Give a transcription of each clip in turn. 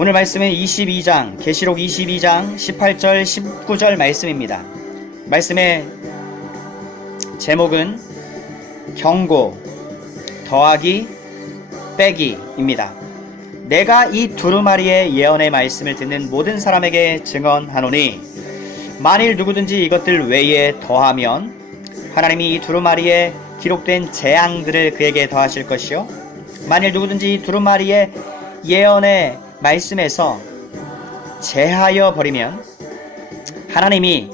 오늘 말씀은 22장, 계시록 22장 18절 19절 말씀입니다. 말씀의 제목은 경고 더하기 빼기입니다. 내가 이 두루마리의 예언의 말씀을 듣는 모든 사람에게 증언하노니 만일 누구든지 이것들 외에 더하면 하나님이 이 두루마리에 기록된 재앙들을 그에게 더하실 것이요, 만일 누구든지 이 두루마리의 예언의 말씀에서 제하여 버리면 하나님이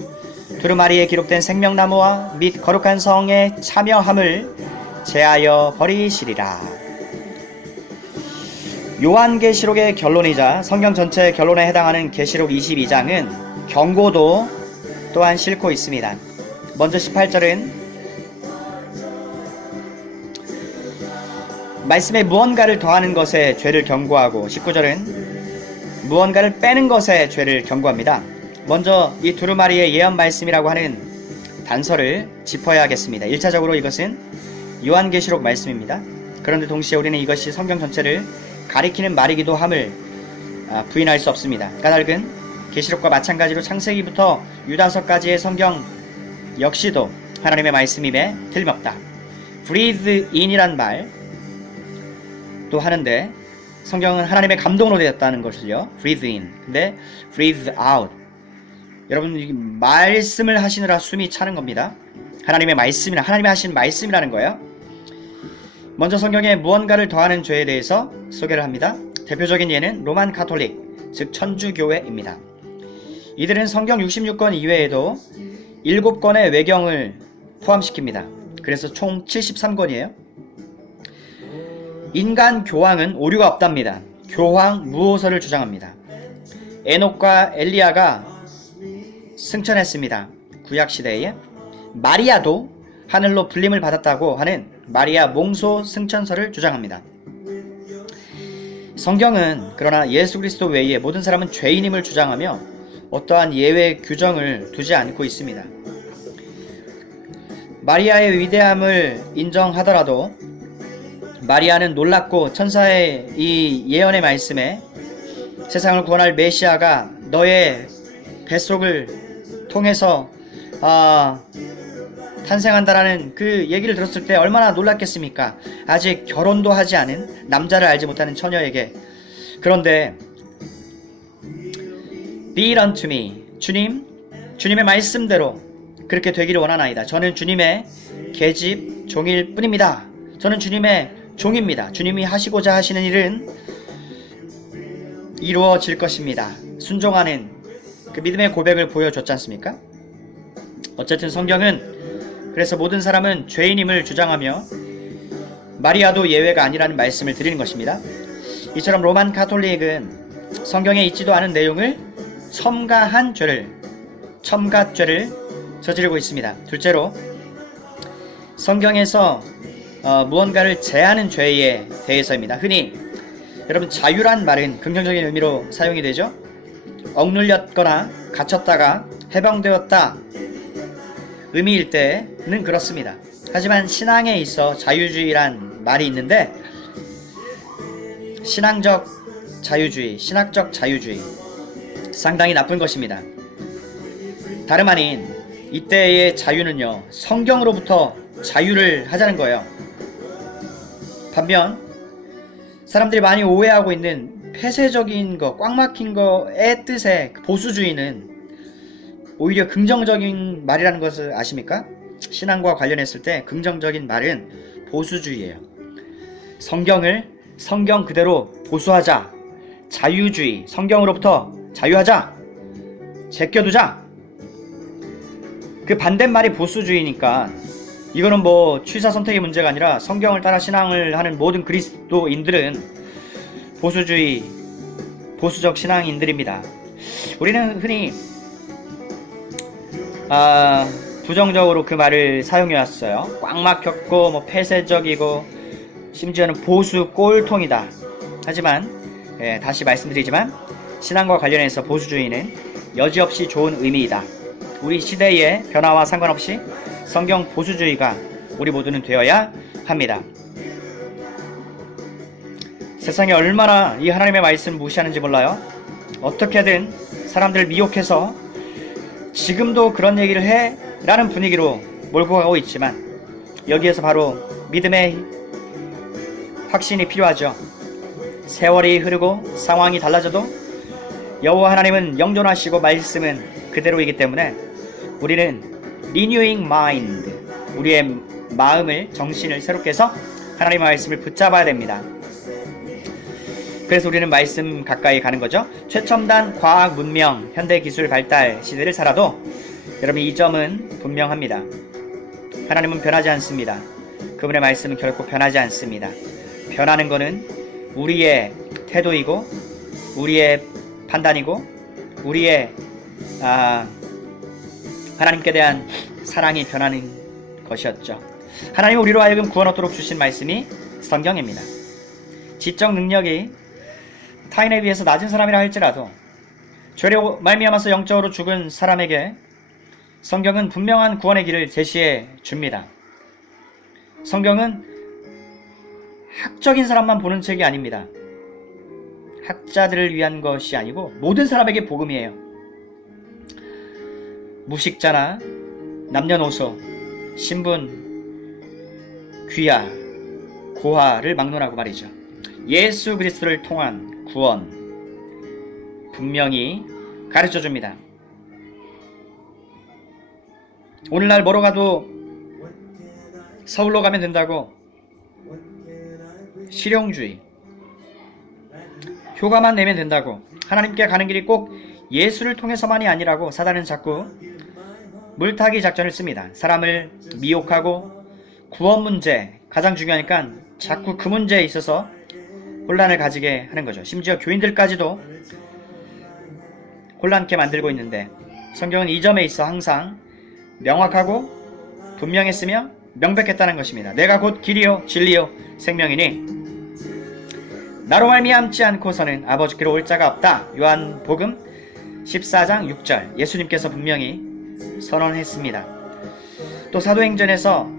두루마리에 기록된 생명나무와 및 거룩한 성의 참여함을 제하여 버리시리라. 요한계시록의 결론이자 성경 전체 결론에 해당하는 계시록 22장은 경고도 또한 싣고 있습니다. 먼저 18절은 말씀에 무언가를 더하는 것에 죄를 경고하고 19절은 무언가를 빼는 것에 죄를 경고합니다. 먼저 이 두루마리의 예언 말씀이라고 하는 단서를 짚어야겠습니다. 1차적으로 이것은 요한계시록 말씀입니다. 그런데 동시에 우리는 이것이 성경 전체를 가리키는 말이기도 함을 부인할 수 없습니다. 까닭은 계시록과 마찬가지로 창세기부터 유다서까지의 성경 역시도 하나님의 말씀임에 틀림없다. breathe in이란 말 또 하는데 성경은 하나님의 감동으로 되었다는 것을요, breathe in. 근데 breathe out, 여러분 말씀을 하시느라 숨이 차는 겁니다. 하나님의 말씀이나 하나님이 하신 말씀이라는 거예요. 먼저 성경에 무언가를 더하는 죄에 대해서 소개를 합니다. 대표적인 예는 로만 가톨릭, 즉 천주교회입니다. 이들은 성경 66권 이외에도 7권의 외경을 포함시킵니다. 그래서 총 73권이에요. 인간 교황은 오류가 없답니다. 교황 무호설을 주장합니다. 에녹과 엘리야가 승천했습니다. 구약시대에 마리아도 하늘로 불림을 받았다고 하는 마리아 몽소 승천설을 주장합니다. 성경은 그러나 예수 그리스도 외에 모든 사람은 죄인임을 주장하며 어떠한 예외 규정을 두지 않고 있습니다. 마리아의 위대함을 인정하더라도 마리아는 놀랍고 천사의 이 예언의 말씀에 세상을 구원할 메시아가 너의 뱃속을 통해서 탄생한다라는 그 얘기를 들었을 때 얼마나 놀랐겠습니까? 아직 결혼도 하지 않은 남자를 알지 못하는 처녀에게. 그런데 Be it unto me, 주님의 말씀대로 그렇게 되기를 원하나이다. 저는 주님의 계집 종일 뿐입니다. 저는 주님의 종입니다. 주님이 하시고자 하시는 일은 이루어질 것입니다. 순종하는 그 믿음의 고백을 보여줬지 않습니까? 어쨌든 성경은 그래서 모든 사람은 죄인임을 주장하며 마리아도 예외가 아니라는 말씀을 드리는 것입니다. 이처럼 로만 가톨릭은 성경에 있지도 않은 내용을 첨가죄를 저지르고 있습니다. 둘째로 성경에서 무언가를 제하는 죄에 대해서입니다. 흔히 여러분 자유란 말은 긍정적인 의미로 사용이 되죠. 억눌렸거나 갇혔다가 해방되었다 의미일 때는 그렇습니다. 하지만 신앙에 있어 자유주의란 말이 있는데 신앙적 자유주의, 신학적 자유주의 상당히 나쁜 것입니다. 다름 아닌 이때의 자유는요, 성경으로부터 자유를 하자는 거예요. 반면 사람들이 많이 오해하고 있는 폐쇄적인 거, 꽉 막힌 거의 뜻의 보수주의는 오히려 긍정적인 말이라는 것을 아십니까? 신앙과 관련했을 때 긍정적인 말은 보수주의예요. 성경을 성경 그대로 보수하자, 자유주의, 성경으로부터 자유하자, 제껴두자, 그 반대말이 보수주의니까 이거는 뭐 취사 선택의 문제가 아니라 성경을 따라 신앙을 하는 모든 그리스도인들은 보수적 신앙인들입니다. 우리는 흔히 부정적으로 그 말을 사용해왔어요. 꽉 막혔고 뭐 폐쇄적이고 심지어는 보수 꼴통이다. 하지만 다시 말씀드리지만 신앙과 관련해서 보수주의는 여지없이 좋은 의미이다. 우리 시대의 변화와 상관없이 성경 보수주의가 우리 모두는 되어야 합니다. 세상에 얼마나 이 하나님의 말씀을 무시하는지 몰라요? 어떻게든 사람들을 미혹해서 지금도 그런 얘기를 해? 라는 분위기로 몰고 가고 있지만 여기에서 바로 믿음의 확신이 필요하죠. 세월이 흐르고 상황이 달라져도 여호와 하나님은 영존하시고 말씀은 그대로이기 때문에 우리는 renewing mind, 우리의 마음을, 정신을 새롭게 해서 하나님의 말씀을 붙잡아야 됩니다. 그래서 우리는 말씀 가까이 가는 거죠. 최첨단 과학, 문명, 현대 기술 발달 시대를 살아도 여러분 이 점은 분명합니다. 하나님은 변하지 않습니다. 그분의 말씀은 결코 변하지 않습니다. 변하는 것은 우리의 태도이고 우리의 판단이고 우리의 하나님께 대한 사랑이 변하는 것이었죠. 하나님 우리로 하여금 구원 얻도록 주신 말씀이 성경입니다. 지적 능력이 타인에 비해서 낮은 사람이라 할지라도 죄로 말미암아서 영적으로 죽은 사람에게 성경은 분명한 구원의 길을 제시해 줍니다. 성경은 학적인 사람만 보는 책이 아닙니다. 학자들을 위한 것이 아니고 모든 사람에게 복음이에요. 무식자나 남녀노소, 신분, 귀하, 고하를 막론하고 말이죠. 예수 그리스도를 통한 구원 분명히 가르쳐줍니다. 오늘날 뭐로 가도 서울로 가면 된다고 실용주의, 효과만 내면 된다고, 하나님께 가는 길이 꼭 예수를 통해서만이 아니라고 사단은 자꾸 물타기 작전을 씁니다. 사람을 미혹하고 구원 문제, 가장 중요하니까 자꾸 그 문제에 있어서 혼란을 가지게 하는 거죠. 심지어 교인들까지도 혼란케 만들고 있는데 성경은 이 점에 있어 항상 명확하고 분명했으며 명백했다는 것입니다. 내가 곧 길이요 진리요 생명이니 나로 말미암지 않고서는 아버지께로 올 자가 없다. 요한복음 14장 6절 예수님께서 분명히 선언했습니다. 또 사도행전에서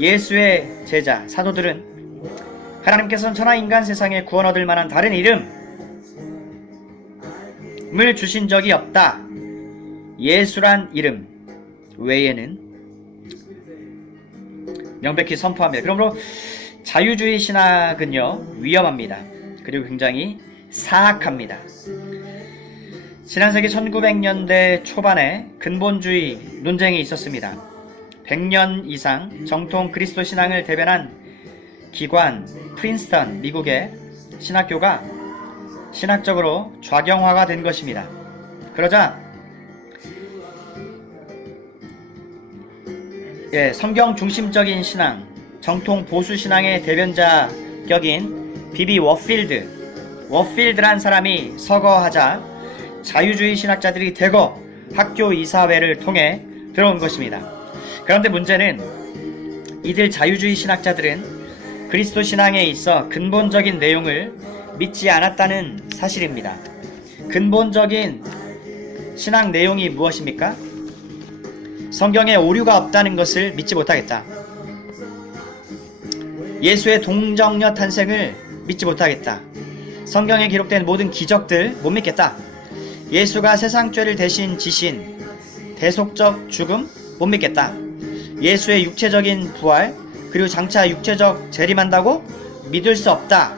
예수의 제자 사도들은 하나님께서는 천하 인간 세상에 구원 얻을 만한 다른 이름을 주신 적이 없다. 예수란 이름 외에는 명백히 선포합니다. 그러므로 자유주의 신학은요 위험합니다. 그리고 굉장히 사악합니다. 지난세기 1900년대 초반에 근본주의 논쟁이 있었습니다. 100년 이상 정통 그리스도 신앙을 대변한 기관 프린스턴 미국의 신학교가 신학적으로 좌경화가 된 것입니다. 그러자 성경 중심적인 신앙, 정통 보수 신앙의 대변자격인 비비 워필드란 사람이 서거하자 자유주의 신학자들이 대거 학교 이사회를 통해 들어온 것입니다. 그런데 문제는 이들 자유주의 신학자들은 그리스도 신앙에 있어 근본적인 내용을 믿지 않았다는 사실입니다. 근본적인 신앙 내용이 무엇입니까? 성경에 오류가 없다는 것을 믿지 못하겠다. 예수의 동정녀 탄생을 믿지 못하겠다. 성경에 기록된 모든 기적들 못 믿겠다. 예수가 세상 죄를 대신 지신 대속적 죽음 못 믿겠다. 예수의 육체적인 부활 그리고 장차 육체적 재림한다고 믿을 수 없다.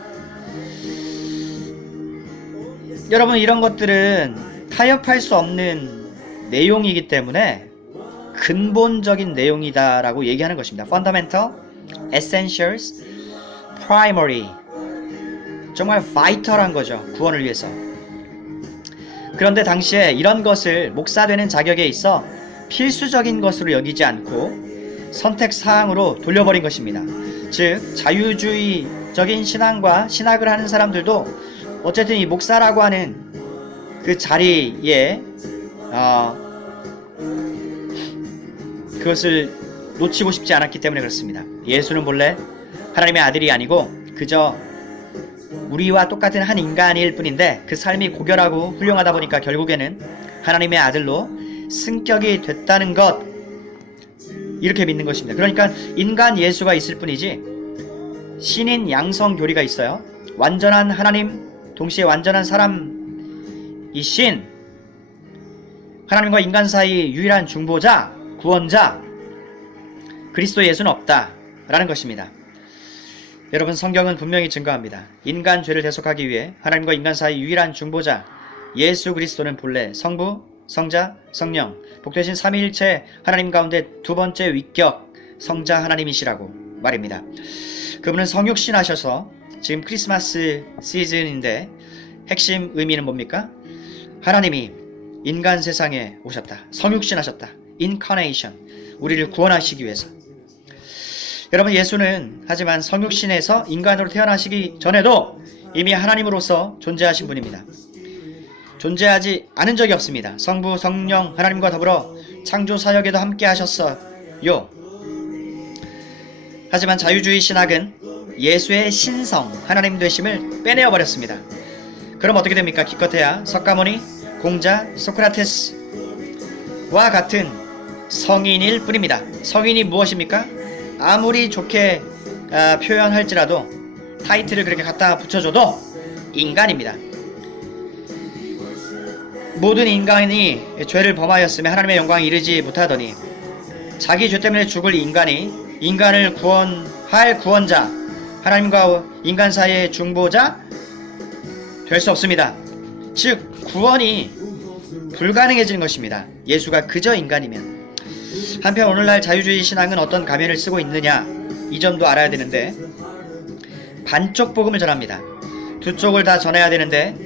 여러분 이런 것들은 타협할 수 없는 내용이기 때문에 근본적인 내용이다라고 얘기하는 것입니다. Fundamental, Essentials, Primary 정말 바이털한 거죠. 구원을 위해서. 그런데 당시에 이런 것을 목사되는 자격에 있어 필수적인 것으로 여기지 않고 선택사항으로 돌려버린 것입니다. 즉 자유주의적인 신앙과 신학을 하는 사람들도 어쨌든 이 목사라고 하는 그 자리에 그것을 놓치고 싶지 않았기 때문에 그렇습니다. 예수는 본래 하나님의 아들이 아니고 그저 우리와 똑같은 한 인간일 뿐인데 그 삶이 고결하고 훌륭하다 보니까 결국에는 하나님의 아들로 승격이 됐다는 것, 이렇게 믿는 것입니다. 그러니까 인간 예수가 있을 뿐이지 신인 양성 교리가 있어요. 완전한 하나님, 동시에 완전한 사람이신 하나님과 인간 사이 유일한 중보자, 구원자 그리스도 예수는 없다라는 것입니다. 여러분, 성경은 분명히 증거합니다. 인간 죄를 대속하기 위해 하나님과 인간 사이 유일한 중보자 예수 그리스도는 본래 성부, 성자, 성령, 복되신 삼위일체 하나님 가운데 두 번째 위격 성자 하나님이시라고 말입니다. 그분은 성육신 하셔서 지금 크리스마스 시즌인데 핵심 의미는 뭡니까? 하나님이 인간 세상에 오셨다. 성육신 하셨다. 인카네이션. 우리를 구원하시기 위해서. 여러분, 예수는 하지만 성육신에서 인간으로 태어나시기 전에도 이미 하나님으로서 존재하신 분입니다. 존재하지 않은 적이 없습니다. 성부, 성령, 하나님과 더불어 창조 사역에도 함께 하셨어요. 하지만 자유주의 신학은 예수의 신성, 하나님 되심을 빼내어 버렸습니다. 그럼 어떻게 됩니까? 기껏해야 석가모니, 공자, 소크라테스와 같은 성인일 뿐입니다. 성인이 무엇입니까? 아무리 좋게 표현할지라도 타이틀을 그렇게 갖다 붙여줘도 인간입니다. 모든 인간이 죄를 범하였으며 하나님의 영광에 이르지 못하더니 자기 죄 때문에 죽을 인간이 인간을 구원할 구원자, 하나님과 인간 사이의 중보자 될 수 없습니다. 즉 구원이 불가능해지는 것입니다. 예수가 그저 인간이면. 한편 오늘날 자유주의 신앙은 어떤 가면을 쓰고 있느냐, 이 점도 알아야 되는데 반쪽 복음을 전합니다. 두 쪽을 다 전해야 되는데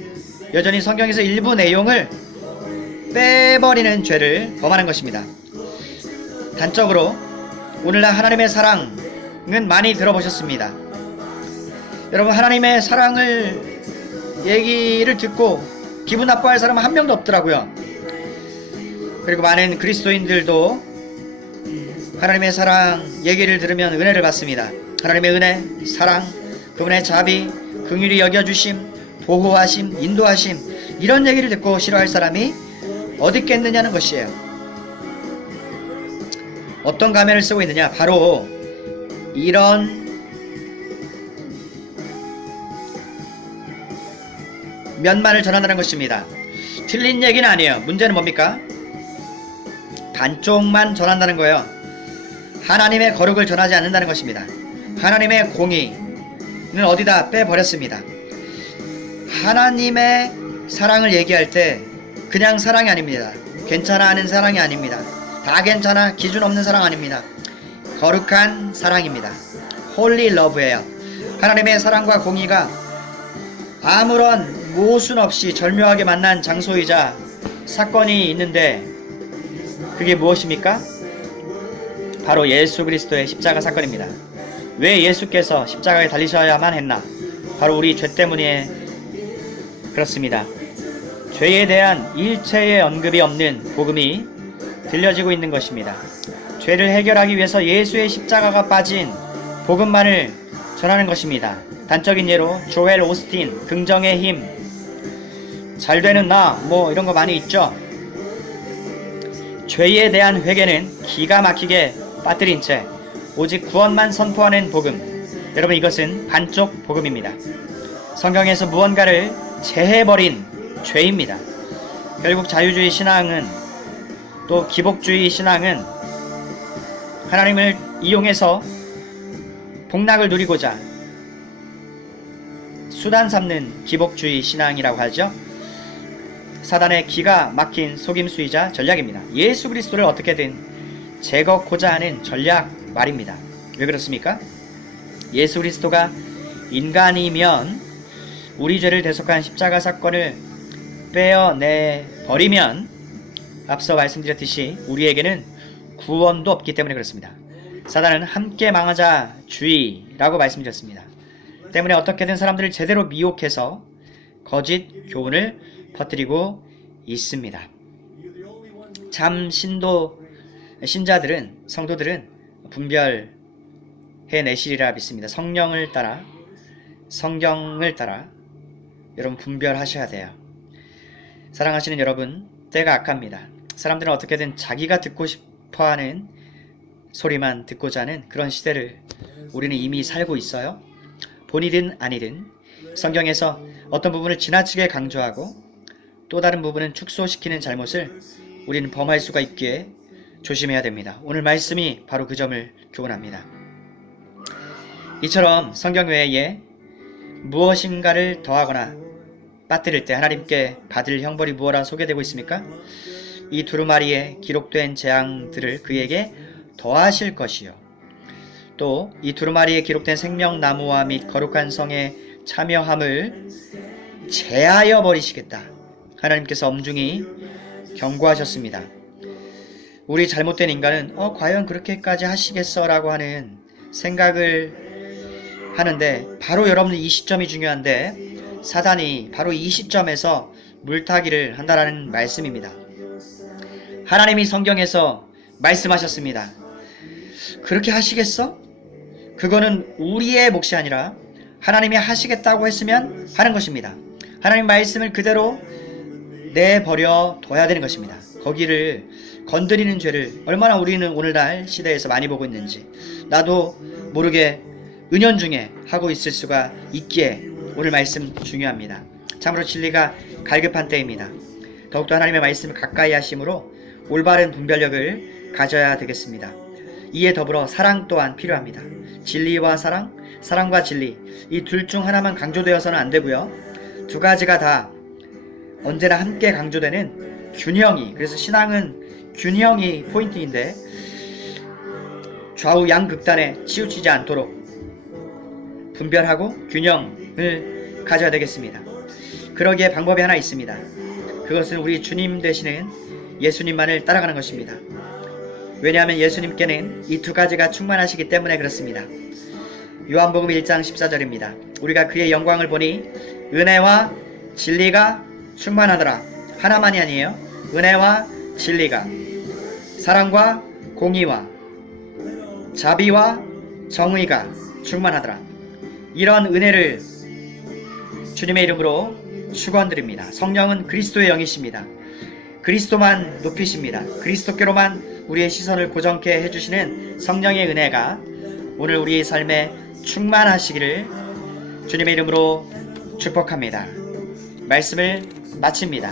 여전히 성경에서 일부 내용을 빼버리는 죄를 범하는 것입니다. 단적으로 오늘날 하나님의 사랑은 많이 들어보셨습니다. 여러분, 하나님의 사랑을 얘기를 듣고 기분 나빠할 사람은 한 명도 없더라고요. 그리고 많은 그리스도인들도 하나님의 사랑 얘기를 들으면 은혜를 받습니다. 하나님의 은혜, 사랑, 그분의 자비, 긍휼히 여겨주심, 보호하심, 인도하심, 이런 얘기를 듣고 싫어할 사람이 어디 있겠느냐는 것이에요. 어떤 가면을 쓰고 있느냐? 바로 이런 면만을 전한다는 것입니다. 틀린 얘기는 아니에요. 문제는 뭡니까? 반쪽만 전한다는 거예요. 하나님의 거룩을 전하지 않는다는 것입니다. 하나님의 공의는 어디다 빼버렸습니다. 하나님의 사랑을 얘기할 때 그냥 사랑이 아닙니다. 괜찮아 하는 사랑이 아닙니다. 다 괜찮아 기준 없는 사랑 아닙니다. 거룩한 사랑입니다. 홀리 러브예요. 하나님의 사랑과 공의가 아무런 모순 없이 절묘하게 만난 장소이자 사건이 있는데 그게 무엇입니까? 바로 예수 그리스도의 십자가 사건입니다. 왜 예수께서 십자가에 달리셔야만 했나? 바로 우리 죄 때문에 그렇습니다. 죄에 대한 일체의 언급이 없는 복음이 들려지고 있는 것입니다. 죄를 해결하기 위해서 예수의 십자가가 빠진 복음만을 전하는 것입니다. 단적인 예로 조엘 오스틴, 긍정의 힘, 잘되는 나, 이런 거 많이 있죠. 죄에 대한 회개는 기가 막히게 빠뜨린 채 오직 구원만 선포하는 복음. 여러분, 이것은 반쪽 복음입니다. 성경에서 무언가를 제해버린 죄입니다. 결국 자유주의 신앙은, 또 기복주의 신앙은 하나님을 이용해서 복락을 누리고자 수단 삼는 기복주의 신앙이라고 하죠. 사단의 기가 막힌 속임수이자 전략입니다. 예수 그리스도를 어떻게든 제거하고자 하는 전략 말입니다. 왜 그렇습니까? 예수 그리스도가 인간이면 우리 죄를 대속한 십자가 사건을 빼어내 버리면 앞서 말씀드렸듯이 우리에게는 구원도 없기 때문에 그렇습니다. 사단은 함께 망하자 주의라고 말씀드렸습니다. 때문에 어떻게든 사람들을 제대로 미혹해서 거짓 교훈을 퍼뜨리고 있습니다. 참 신자들은, 성도들은 분별해내시리라 믿습니다. 성령을 따라, 성경을 따라 여러분 분별하셔야 돼요. 사랑하시는 여러분, 때가 악합니다. 사람들은 어떻게든 자기가 듣고 싶어하는 소리만 듣고자 하는 그런 시대를 우리는 이미 살고 있어요. 본이든 아니든 성경에서 어떤 부분을 지나치게 강조하고 또 다른 부분은 축소시키는 잘못을 우리는 범할 수가 있기에 조심해야 됩니다. 오늘 말씀이 바로 그 점을 교훈합니다. 이처럼 성경 외에 무엇인가를 더하거나 빠뜨릴 때 하나님께 받을 형벌이 무엇라 소개되고 있습니까? 이 두루마리에 기록된 재앙들을 그에게 더하실 것이요. 또 이 두루마리에 기록된 생명나무와 및 거룩한 성에 참여함을 제하여 버리시겠다. 하나님께서 엄중히 경고하셨습니다. 우리 잘못된 인간은 과연 그렇게까지 하시겠어? 라고 하는 생각을 하는데 바로 여러분들 이 시점이 중요한데 사단이 바로 이 시점에서 물타기를 한다라는 말씀입니다. 하나님이 성경에서 말씀하셨습니다. 그렇게 하시겠어? 그거는 우리의 몫이 아니라 하나님이 하시겠다고 했으면 하는 것입니다. 하나님 말씀을 그대로 내버려 둬야 되는 것입니다. 거기를 건드리는 죄를 얼마나 우리는 오늘날 시대에서 많이 보고 있는지 나도 모르게 은연중에 하고 있을 수가 있기에 오늘 말씀 중요합니다. 참으로 진리가 갈급한 때입니다. 더욱더 하나님의 말씀을 가까이 하심으로 올바른 분별력을 가져야 되겠습니다. 이에 더불어 사랑 또한 필요합니다. 진리와 사랑, 사랑과 진리 이 둘 중 하나만 강조되어서는 안 되고요. 두 가지가 다 언제나 함께 강조되는 균형이, 그래서 신앙은 균형이 포인트인데 좌우 양극단에 치우치지 않도록 분별하고 균형을 가져야 되겠습니다. 그러기에 방법이 하나 있습니다. 그것은 우리 주님 되시는 예수님만을 따라가는 것입니다. 왜냐하면 예수님께는 이 두 가지가 충만하시기 때문에 그렇습니다. 요한복음 1장 14절입니다. 우리가 그의 영광을 보니 은혜와 진리가 충만하더라. 하나만이 아니에요. 은혜와 진리가, 사랑과 공의와 자비와 정의가 충만하더라. 이런 은혜를 주님의 이름으로 축원드립니다. 성령은 그리스도의 영이십니다. 그리스도만 높이십니다. 그리스도께로만 우리의 시선을 고정케 해주시는 성령의 은혜가 오늘 우리의 삶에 충만하시기를 주님의 이름으로 축복합니다. 말씀을 마칩니다.